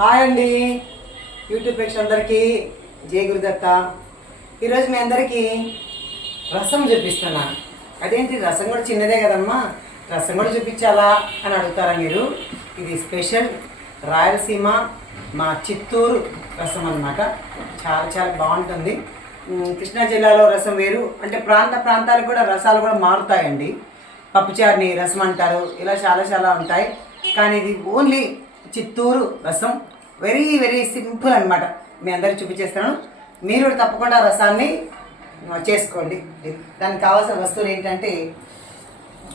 Hi అండి, YouTube ప్రేక్షకులందరికీ జై గురుదత్త. ఈరోజు మీ అందరికీ రసం చూపిస్తున్నాను. అదేంటి రసం కూడా చిన్నదే కదమ్మా, రసం కూడా చూపించాలా అని అడుగుతారా మీరు? ఇది స్పెషల్ రాయలసీమ మా చిత్తూరు రసం అన్నమాట. చాలా చాలా బాగుంటుంది. కృష్ణా జిల్లాలో రసం వేరు, అంటే ప్రాంతాలకు కూడా రసాలు కూడా మారుతాయండి. పప్పుచారుని రసం అంటారు, ఇలా చాలా చాలా ఉంటాయి. కానీ ఇది ఓన్లీ చిత్తూరు రసం, వెరీ వెరీ సింపుల్ అనమాట. మీ అందరికి చూపించేస్తాను, మీరు కూడా తప్పకుండా రసాన్ని చేసుకోండి. దానికి కావాల్సిన వస్తువులు ఏంటంటే,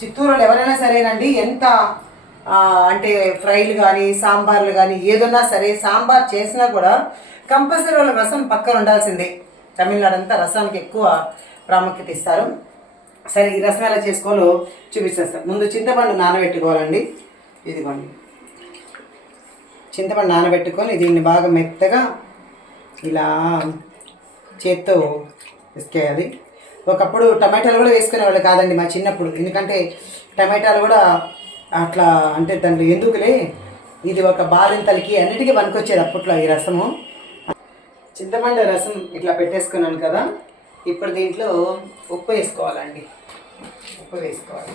చిత్తూరులో ఎవరైనా సరేనండి, ఎంత అంటే ఫ్రైలు కానీ సాంబార్లు కానీ ఏదన్నా సరే, సాంబార్ చేసినా కూడా కంపల్సరీ వాళ్ళ రసం పక్కన ఉండాల్సిందే. తమిళనాడు అంతా రసానికి ఎక్కువ ప్రాముఖ్యత ఇస్తారు. సరే, ఈ రసం ఎలా చేసుకోవాలో చూపించేస్తాను. ముందు చింతపండు నానబెట్టుకోవాలండి. ఇదిగోండి, చింతపండు నానబెట్టుకొని దీన్ని బాగా మెత్తగా ఇలా చేత్తో వేసుకేయాలి. ఒకప్పుడు టమాటాలు కూడా వేసుకునేవాళ్ళు కాదండి మా చిన్నప్పుడు, ఎందుకంటే టమాటాలు కూడా అట్లా అంటే దాంట్లో ఎందుకులే, ఇది ఒక బాలింతలకి అన్నిటికీ పనికొచ్చేది అప్పట్లో ఈ రసము. చింతపండు రసం ఇట్లా పెట్టేసుకున్నాను కదా, ఇప్పుడు దీంట్లో ఉప్పు వేసుకోవాలండి. ఉప్పు వేసుకోవాలి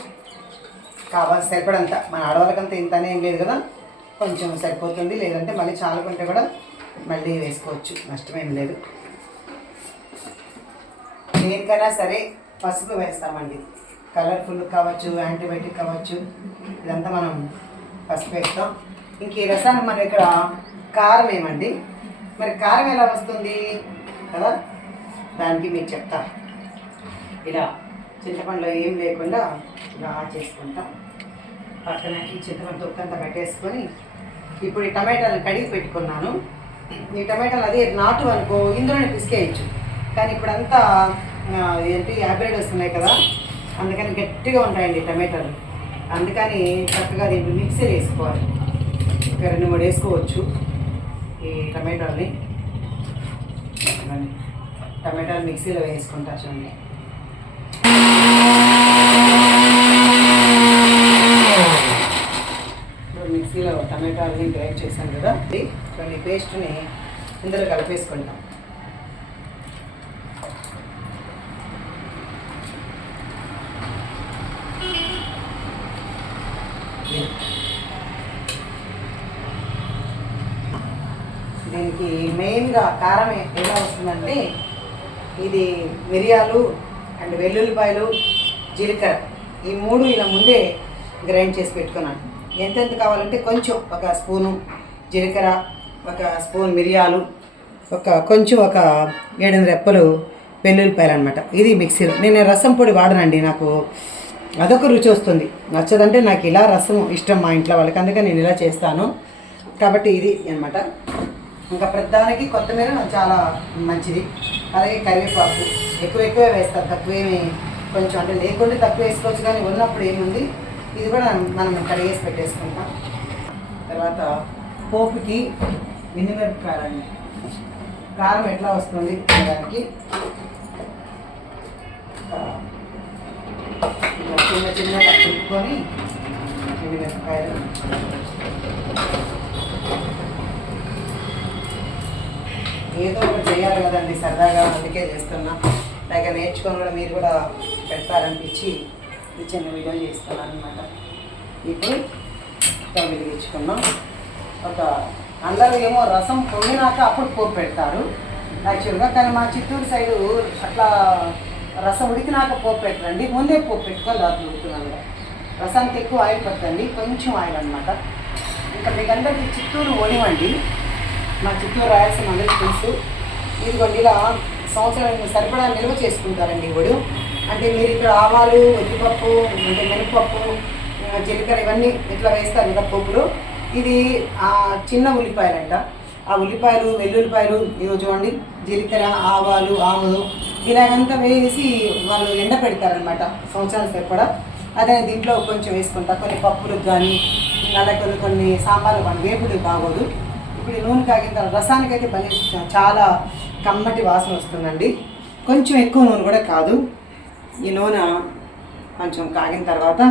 కావాల్సి సరిపడంత. మన ఆడవాళ్ళకంతా ఇంతనే ఏం లేదు కదా, కొంచెం సరిపోతుంది. లేదంటే మళ్ళీ చాలుకుంటే కూడా మళ్ళీ వేసుకోవచ్చు, నష్టమేం లేదు. దేనికైనా సరే పసుపు వేస్తామండి. కలర్ఫుల్ కావచ్చు, యాంటీబయాటిక్ కావచ్చు, ఇదంతా మనం పసుపు వేస్తాం. ఇంక ఈ రసాన్ని మనం ఇక్కడ కారం ఏమండి, మరి కారం ఎలా వస్తుంది కదా, దానికి మీకు చెప్తా. ఇలా చింతపండులో ఏం లేకుండా ఇలా చేసుకుంటాం. పక్కన ఈ చింతపండు తొక్కంతా పెట్టేసుకొని, ఇప్పుడు ఈ టమాటాలు కడిగి పెట్టుకున్నాను. ఈ టమాటాలు అదే నాటు అనుకో ఇందులోనే పిసికేయచ్చు, కానీ ఇప్పుడంతా ఏంటి హైబ్రిడ్ వస్తున్నాయి కదా, అందుకని గట్టిగా ఉంటాయండి టమాటాలు. అందుకని చక్కగా దీంట్లో మిక్సీ వేసుకోవాలి. ఒక 2-3 వేసుకోవచ్చు ఈ టమాటాలని. టమాటాలు మిక్సీలో వేసుకుంటా చూడండి. మిక్సీలో టమాటాలని గ్రైండ్ చేశాను కదా, చూడండి పేస్ట్ని ఇందులో కలిపేసుకుంటాం. దీనికి మెయిన్గా కారం ఎలా వస్తుందంటే, ఇది మిరియాలు అండ్ వెల్లుల్లిపాయలు, జీలకర్ర, ఈ 3 ఇలా ముందే గ్రైండ్ చేసి పెట్టుకున్నాను. ఎంతెంత కావాలంటే కొంచెం ఒక స్పూను జీలకర్ర, ఒక స్పూన్ మిరియాలు, కొంచెం ఒక 7 రెప్పలు వెల్లుల్లిపాయలు అనమాట. ఇది మిక్సీలో. నేను రసం పొడి వాడనండి, నాకు అదొక రుచి వస్తుంది. నచ్చదంటే నాకు ఇలా రసం ఇష్టం మా ఇంట్లో వాళ్ళకి, అందుకని నేను ఇలా చేస్తాను. కాబట్టి ఇది అనమాట. ఇంకా ప్రధానికి కొత్తిమీర చాలా మంచిది, అలాగే కరివేపాకు ఎక్కువే వేస్తారు, తక్కువేమి కొంచెం అంటే లేకుంటే తక్కువ వేసుకోవచ్చు, కానీ ఉన్నప్పుడు ఏముంది ఇది కూడా మనం కడిగేసి పెట్టేసుకుంటాం. తర్వాత పోపుకి మినిమిరపకాయలండి. కారం ఎట్లా వస్తుంది దానికి చిన్నగా చుట్టుకొని మినిమిరపకాయలు, ఏదో ఒకటి చేయాలి కదండి సరదాగా, అందుకే చేస్తున్నా. పైగా నేర్చుకొని కూడా మీరు కూడా పెడతారనిపించి ఈ చిన్న వీడియో చేస్తున్నాను అనమాట. ఇప్పుడు స్టవ్ వెలిగించుకున్నాం. అందరూ ఏమో రసం పొంగినాక అప్పుడు పోపు పెడతారు యాక్చువల్గా, కానీ మా చిత్తూరు సైడు అట్లా రసం ఉడికినాక పోపు పెట్టరండి, ముందే పోపు పెట్టుకొని దాంట్లో ఉడుకున్నాను. రసానికి ఎక్కువ ఆయిల్ పడుతుంది, కొంచెం ఆయిల్ అనమాట. ఇంకా మీకు అందరికీ చిత్తూరు ఒడివండి, మా చిత్తూరు రాయలసీమ అందరికీ తెలుసు. ఇదిగోండి ఇలా సంవత్సరం సరిపడా నిల్వ చేసుకుంటారండి ఒడి. అంటే మీరు ఇక్కడ ఆవాలు, ఉద్దిపప్పు, అంటే మినపప్పు, జీలకర్ర ఇవన్నీ ఇట్లా వేస్తారు కదా పోపులు. ఇది చిన్న ఉల్లిపాయలంట, ఆ ఉల్లిపాయలు, వెల్లుల్లిపాయలు, ఈరోజు చూడండి జీలకర్ర, ఆవాలు, ఆముదు ఇలాగంతా వేసి వాళ్ళు ఎండ పెడతారనమాట సంవత్సరాలు సరిపడా. అదే దీంట్లో కొంచెం వేసుకుంటా, కొన్ని పప్పులకు కానీ అలాగే కొన్ని సాంబార్లు కానీ వేపుడు బాగోదు. ఇప్పుడు నూనె కాగిన తర్వాత రసానికైతే భలే చాలా కమ్మటి వాసన వస్తుందండి. కొంచెం ఎక్కువ నూనె కూడా కాదు. ఈ నూనె కొంచెం కాగిన తర్వాత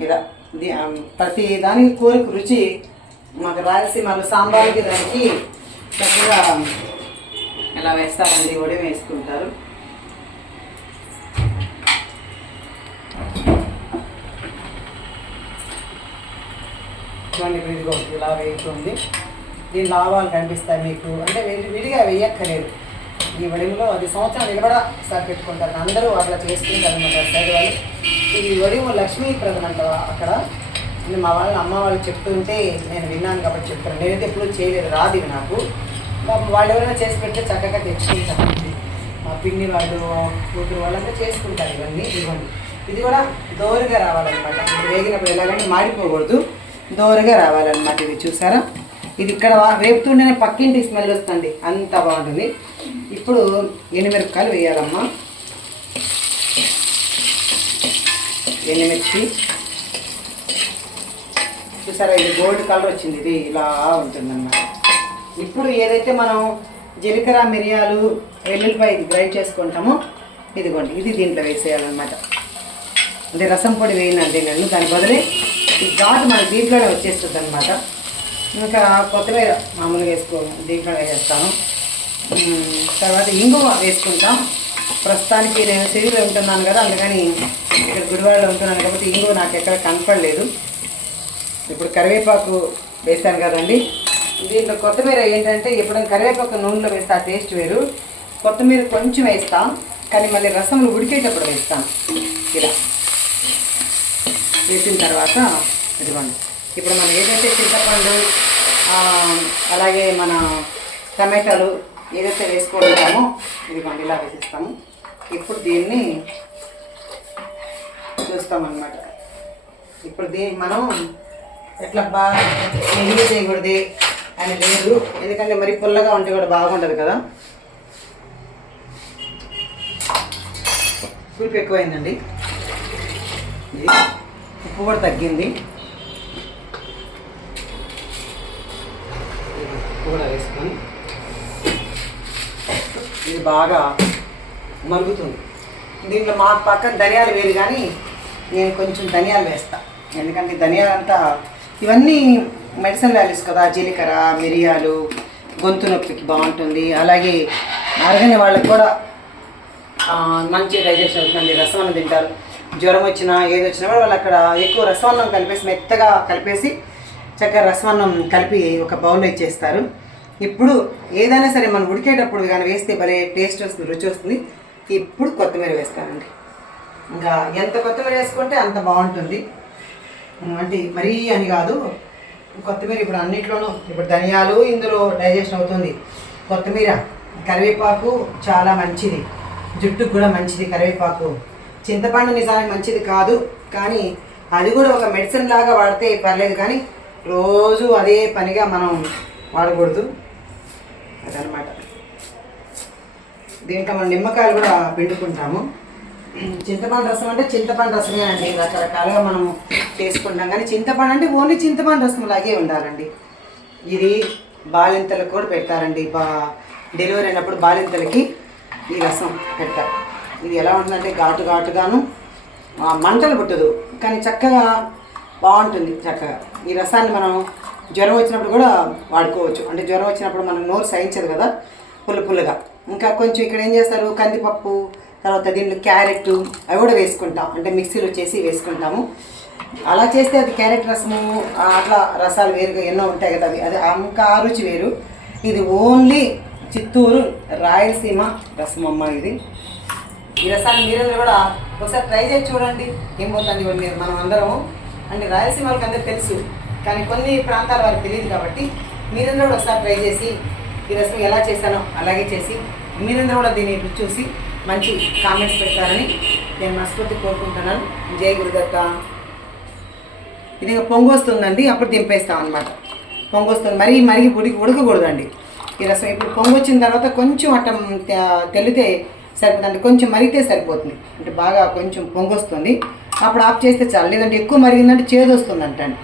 ఈ ప్రతి దానికి కూరకు రుచి మాకు రాయలసీమలో సాంబార్కి దానికి చక్కగా ఎలా వేస్తారండి, వడి వేసుకుంటారు. చూడండి ఇదిగో ఇలా వేస్తుంది. దీని లాభాలు కనిపిస్తాయి మీకు. అంటే విడిగా వేయక్కర్లేదు. ఈ వడిలో అది సంవత్సరం నిలబడ సార్ పెట్టుకుంటారు. అందరూ అట్లా చేసుకుంటారు అన్నమాట సైడ్ వాళ్ళు. ఈ వడిము లక్ష్మీప్రదం అంట అక్కడ. మా వాళ్ళని అమ్మ వాళ్ళు చెప్తుంటే నేను విన్నాను కాబట్టి చెప్తాను. నేనైతే ఎప్పుడూ చేయలేదు, రాదు ఇవి నాకు. వాళ్ళు ఎవరైనా చేసి పెడితే చక్కగా తెచ్చుకుంటాను. మా పిన్ని వాళ్ళు, కూతురు వాళ్ళంతా చేసుకుంటారు ఇవన్నీ. ఇవ్వండి, ఇది కూడా దోరగా రావాలన్నమాట. వేగినప్పుడు ఎలాగంటే మాడిపోకూడదు, దోరగా రావాలన్నమాట. ఇది చూసారా, ఇది ఇక్కడ వేపుతుంటేనే పక్కింటి స్మెల్ వస్తుంది, అంత బాగుంటుంది. ఇప్పుడు ఎండుమిరపకాయలు వేయాలమ్మా. ఎండుమిర్చి చూసారా, ఇది గోల్డ్ కలర్ వచ్చింది. ఇది ఇలా ఉంటుందన్నమాట. ఇప్పుడు ఏదైతే మనం జీలకర్ర, మిరియాలు, వెల్లుల్లిపాయ ఇది గ్రైండ్ చేసుకుంటామో ఇదిగోండి, ఇది దీంట్లో వేసేయాలన్నమాట. అంటే రసం పొడి వేయనండి నేను, దాని బదులే ఈ ఘాటు మన దీంట్లోనే వచ్చేస్తుంది అనమాట. ఇంకా కొత్తిమీర మామూలుగా దీంట్లో వేసేస్తాను. తర్వాత ఇంగువ వేసుకుంటాం. ప్రస్తుతానికి నేను సిరిలో ఉంటున్నాను కదా, అందుకని ఇక్కడ గుడివాడలో ఉంటున్నాను కాబట్టి ఇంగువ నాకు ఎక్కడ కనపడలేదు. ఇప్పుడు కరివేపాకు వేస్తాను కదండి. దీంట్లో కొత్తిమీర ఏంటంటే ఎప్పుడైనా కరివేపాకు నూనెలో వేస్తే ఆ టేస్ట్ వేరు. కొత్తిమీర కొంచెం వేస్తాం, కానీ మళ్ళీ రసంలో ఉడికేటప్పుడు వేస్తాను. ఇలా వేసిన తర్వాత ఇదిగోండి, ఇప్పుడు మనం ఏదైతే చింతపండు అలాగే మన టమాటాలు ఏదైతే వేసుకుంటామో ఇదిగోండి ఇలా వేసేస్తాము. ఇప్పుడు దీన్ని చూస్తామన్నమాట. ఇప్పుడు దీన్ని మనం ఎట్లా బాగా నెయ్యి చేయకూడదు అని లేదు, ఎందుకంటే మరి పుల్లగా ఉంటే కూడా బాగుంటుంది కదా. పులుపు ఎక్కువైందండి, ఇది ఉప్పు కూడా తగ్గింది. ఉప్పు కూడా వేసుకొని ఇది బాగా మరుగుతుంది. దీంట్లో మా పక్కన ధనియాలు వేరు, కానీ నేను కొంచెం ధనియాలు వేస్తాను. ఎందుకంటే ధనియాలు అంతా ఇవన్నీ మెడిసిన్ వాల్యూస్ కదా. జీలకర్ర, మిరియాలు గొంతు నొప్పికి బాగుంటుంది. అలాగే అరగని వాళ్ళకి కూడా మంచి డైజెషన్ అవుతుందండి. రసమన్నం తింటారు, జ్వరం వచ్చినా ఏది వచ్చినా కూడా వాళ్ళు అక్కడ ఎక్కువ రసమన్నం కలిపేసి మెత్తగా కలిపేసి చక్కగా రసమన్నం కలిపి ఒక బౌల్లో ఇచ్చేస్తారు. ఇప్పుడు ఏదైనా సరే మనం ఉడికేటప్పుడు కానీ వేస్తే భలే టేస్ట్ వస్తుంది, రుచి వస్తుంది. ఇప్పుడు కొత్తిమీర వేస్తానండి. ఇంకా ఎంత కొత్తిమీర వేసుకుంటే అంత బాగుంటుంది. అంటే మరీ అని కాదు, కొత్తిమీర ఇప్పుడు అన్నిట్లోనూ, ఇప్పుడు ధనియాలు ఇందులో డైజెషన్ అవుతుంది. కొత్తిమీర, కరివేపాకు చాలా మంచిది, జుట్టుకు కూడా మంచిది కరివేపాకు. చింతపండు నిజానికి మంచిది కాదు, కానీ అది కూడా ఒక మెడిసిన్ లాగా వాడితే పర్లేదు, కానీ రోజు అదే పనిగా మనం వాడకూడదు అదనమాట. దీంట్లో మనం నిమ్మకాయలు కూడా పిండుకుంటాము. చింతపండు రసం అంటే చింతపండు రసమే అండి, రకరకాలుగా మనం చేసుకుంటాం. కానీ చింతపండు అంటే ఓన్లీ చింతపండు రసం లాగే ఉండాలండి. ఇది బాలింతలకు కూడా పెడతారండి. డెలివరీ అయినప్పుడు బాలింతలకి ఈ రసం పెడతారు. ఇది ఎలా ఉంటుందంటే ఘాటు ఘాటుగాను, మంటలు పుట్టదు, కానీ చక్కగా బాగుంటుంది. చక్కగా ఈ రసాన్ని మనం జ్వరం వచ్చినప్పుడు కూడా వాడుకోవచ్చు. అంటే జ్వరం వచ్చినప్పుడు మనం నోరు సహించదు కదా, పుల్లగా. ఇంకా కొంచెం ఇక్కడ ఏం చేస్తారు, కందిపప్పు, తర్వాత దీంట్లో క్యారెట్ అవి కూడా వేసుకుంటాం. అంటే మిక్సీలో చేసి వేసుకుంటాము. అలా చేస్తే అది క్యారెట్ రసము, అట్లా రసాలు వేరుగా ఎన్నో ఉంటాయి కదా, అది ఇంకా ఆ రుచి వేరు. ఇది ఓన్లీ చిత్తూరు రాయలసీమ రసం అమ్మ. ఇది ఈ రసాన్ని మీరందరూ కూడా ఒకసారి ట్రై చేసి చూడండి. ఏం పోతుంది మీరు మనం అందరము, అంటే రాయలసీమ వాళ్ళకి అందరూ తెలుసు, కానీ కొన్ని ప్రాంతాల వారికి తెలియదు. కాబట్టి మీరందరూ కూడా ఒకసారి ట్రై చేసి ఈ రసం ఎలా చేశానో అలాగే చేసి మీరందరూ కూడా దీన్ని చూసి మంచి కామెంట్స్ పెట్టారని నేను మనస్ఫూర్తి కోరుకుంటున్నాను. జై గురుదత్త. ఇది పొంగు వస్తుందండి, అప్పుడు దింపేస్తాం అనమాట. పొంగు వస్తుంది, మరీ ఉడకకూడదండి ఈ రసం. ఇప్పుడు పొంగు వచ్చిన తర్వాత కొంచెం అట్టం తెల్లితే సరిపోతుంది, కొంచెం మరిగితే సరిపోతుంది. అంటే బాగా కొంచెం పొంగు వస్తుంది, అప్పుడు ఆఫ్ చేస్తే చాలు. లేదంటే ఎక్కువ మరిగిందంటే చేదు వస్తుందంటండి.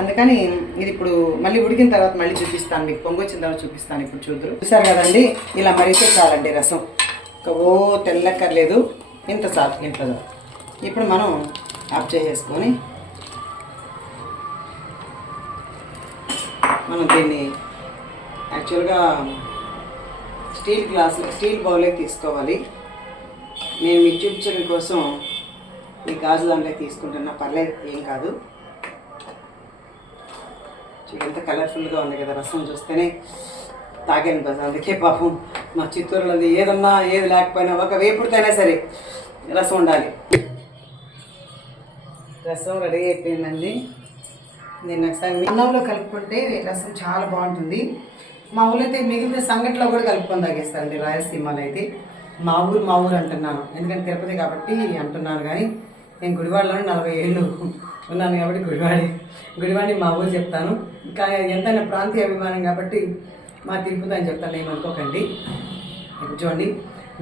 అందుకని ఇది ఇప్పుడు మళ్ళీ ఉడికిన తర్వాత మళ్ళీ చూపిస్తాను మీకు, పొంగు వచ్చిన తర్వాత చూపిస్తాను. ఇప్పుడు చూసారు కదండి, ఇలా మరిగితే చాలండి రసం. ఓ తెల్లక్కర్లేదు, ఇంత చాలు, ఇంత. ఇప్పుడు మనం ఆఫ్ చేసేసుకొని మనం దీన్ని యాక్చువల్గా స్టీల్ బౌలే తీసుకోవాలి. నేను మీకు చూపించడం కోసం ఈ గాజు దాంట్లో తీసుకుంటున్నా, పర్లేదు ఏం కాదు. ఎంత కలర్ఫుల్గా ఉంది కదా, రసం చూస్తేనే తాగాను బస్. అందుకే పాపం మా చిత్తూరులో ఏదన్నా ఏది లేకపోయినా ఒక వేపుడుతైనా సరే రసం ఉండాలి. రసం రెడీ అయిపోయిందండి. నేను ఒకసారి అన్నంలో కలుపుకుంటే రసం చాలా బాగుంటుంది. మా ఊళ్ళో అయితే మిగిలిన సంగట్లో కూడా కలుపుకొని తాగేస్తారండి రాయలసీమలో అయితే. మా ఊరు అంటున్నాను, ఎందుకంటే తిరుపతి కాబట్టి అంటున్నాను. కానీ నేను గుడివాడలోనే 40 ఏళ్ళు ఉన్నాను కాబట్టి గుడివాడిని మా ఊరు చెప్తాను. కానీ ఎంతైనా ప్రాంతీయ అభిమానం కాబట్టి మా తిరుపతి అని చెప్తాను, నేను అనుకోకండి. ఇప్పుడు చూడండి,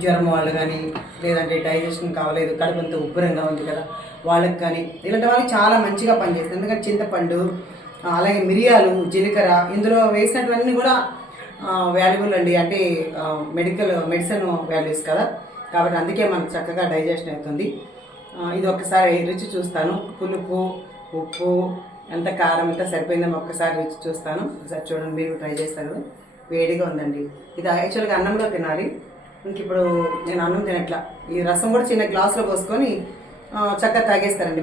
జ్వరం వాళ్ళు కానీ, లేదంటే డైజెషన్ కావలేదు, కడుపుంతా ఉబ్బరంగా ఉంది కదా వాళ్ళకి కానీ, ఇలాంటి వాళ్ళకి చాలా మంచిగా పనిచేస్తుంది. ఎందుకంటే చింతపండు, అలాగే మిరియాలు, జీలకర్ర ఇందులో వేసినటువన్నీ కూడా వాల్యుబుల్ అండి. అంటే మెడిసిన్ వాల్యూస్ కదా, కాబట్టి అందుకే మనకు చక్కగా డైజెషన్ అవుతుంది. ఇది ఒక్కసారి రుచి చూస్తాను, పులుపు, ఉప్పు, ఎంత కారం ఎంత సరిపోయిందో ఒక్కసారి రుచి చూస్తాను. ఒకసారి చూడండి, మీరు ట్రై చేస్తారు కదా. వేడిగా ఉందండి. ఇది యాక్చువల్గా అన్నంలో తినాలి. ఇంక ఇప్పుడు నేను అన్నం తినట్లా. ఈ రసం కూడా చిన్న గ్లాసులో పోసుకొని చక్కగా తాగేస్తారండి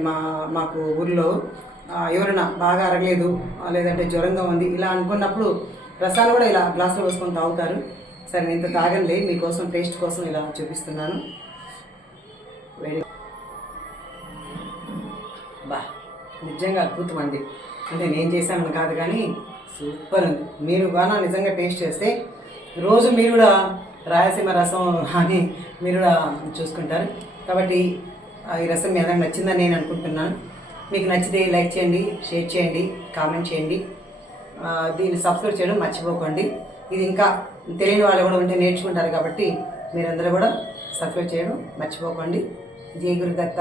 మాకు ఊర్లో. ఎవరైనా బాగా అరగలేదు, లేదంటే జ్వరంగా ఉంది ఇలా అనుకున్నప్పుడు రసాలు కూడా ఇలా గ్లాసులో పోసుకొని తాగుతారు. సరే, నేను ఇంత తాగండి, మీకోసం టేస్ట్ కోసం ఇలా చూపిస్తున్నాను. వేడి బా, నిజంగా అద్భుతం అండి. అంటే నేను చేశామని కాదు కానీ సూపర్ ఉంది. మీరు కానీ నిజంగా టేస్ట్ చేస్తే రోజు మీరు కూడా రాయలసీమ రసం అని మీరు కూడా చూసుకుంటారు. కాబట్టి ఈ రసం మీ అందరికి నచ్చిందని నేను అనుకుంటున్నాను. మీకు నచ్చితే లైక్ చేయండి, షేర్ చేయండి, కామెంట్ చేయండి. దీన్ని సబ్స్క్రైబ్ చేయడం మర్చిపోకండి. ఇది ఇంకా తెలియని వాళ్ళు కూడా ఉంటే నేర్చుకుంటారు కాబట్టి మీరందరూ కూడా సబ్స్క్రైబ్ చేయడం మర్చిపోకండి. జై గురుదత్త.